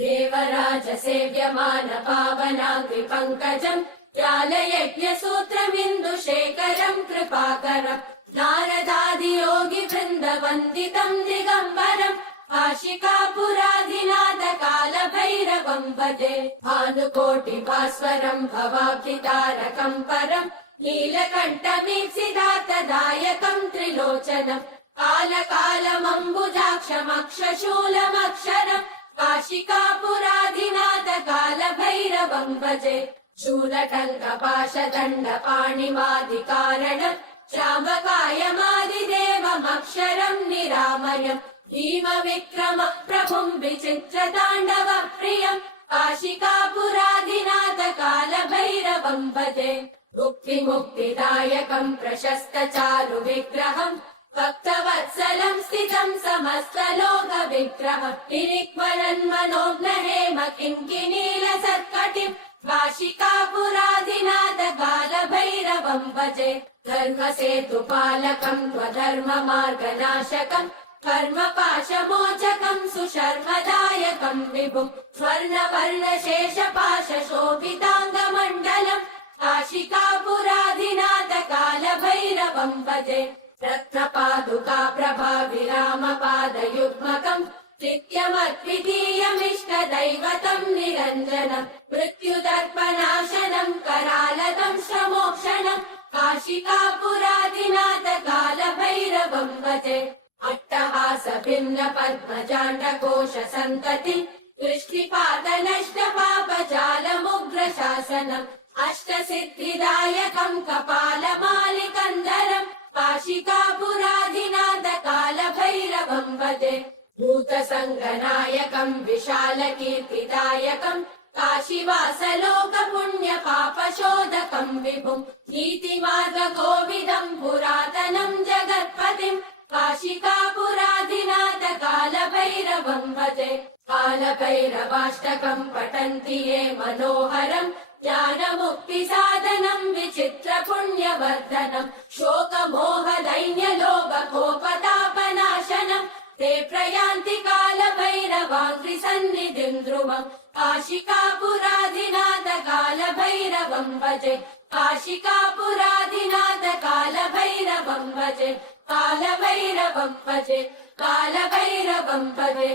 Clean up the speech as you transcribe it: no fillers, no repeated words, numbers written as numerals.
देवराज सेव्यमान पावनाङ्घ्रि पङ्कजम् ज्ञानयज्ञसूत्रमिन्दुशेखरम् कृपाकरम् नारदादियोगि वृन्द वन्दितम् दिगम्बरम् काशिकापुराधिनाथ कालभैरवम् भजे भानुकोटि भास्वरम् भवाब्धितारकम् परम् नीलकण्ठमीप्सितार्थदायकम् त्रिलोचनम् कालकालमम्बुजाक्षमक्षशूलमक्षरम् काशिकापुराधिनाथ कालभैरवम् भजे शूलटङ्कपाशदण्डपाणिमादिकारणम् श्यामकायमादिदेवमक्षरम् निरामयम् भीमविक्रम प्रभुम् विचित्रताण्डव प्रियम् काशिकापुराधिनाथ कालभैरवम् भजे मुक्तिमुक्तिदायकम् प्रशस्त चारु विग्रहम् भक्तवत्सलम् स्थितम् समस्तलोक विग्रहम् निरिक्मरन्मनोज्ञहेम किङ्किणीलसत्कटिम् काशिकापुराधिनाथ कालभैरवम् भजे धर्मसेतुपालकम् त्वधर्ममार्गनाशकम् कर्मपाशमोचकम् सुशर्मदायकम् विभुम् स्वर्णवर्णशेषपाशशोभिताङ्गमण्डलम् काशिकापुराधिनाथ कालभैरवम् भजे रत्नपादुका प्रभाविरामपादयुग्मकम् नित्यमद्वितीयमिष्टदैवतम् निरञ्जनम् मृत्युदर्पनाशनम् करालतम् श्रमोक्षणम् काशिकापुराधिनाथ कालभैरवम् भजे अट्टहास भिन्न पद्मजाण्डकोश सन्ततिम् दृष्टिपातनष्टपापजालमुग्रशासनम् अष्टसिद्धिदायकम् कपालमालिकन्दरम् काशिकापुराधिनाथ कालभैरवम् भजे भूतसङ्गनायकम् विशालकीर्तिदायकम् काशीवासलोकपुण्यपापशोधकम् विभुम् नीतिमार्गकोविदम् पुरातनम् जगत्पतिम् काशिकापुराधिनाथ कालभैरवम् भजे कालभैरवाष्टकम् पठन्ति ये मनोहरम् ज्ञानमुक्तिसाधनम् विचित्रपुण्यवर्धनम् शोकमोहदैन्यलोभकोपतापनाशनम् ते प्रयान्ति कालभैरवाङ्घ्रिसन्निधिम् ध्रुवम् काशिकापुराधिनाथ कालभैरवम् भजे काशिकापुराधिनाथ कालभैरवम् भजे कालभैरवम् भजे कालभैरवम् भजे।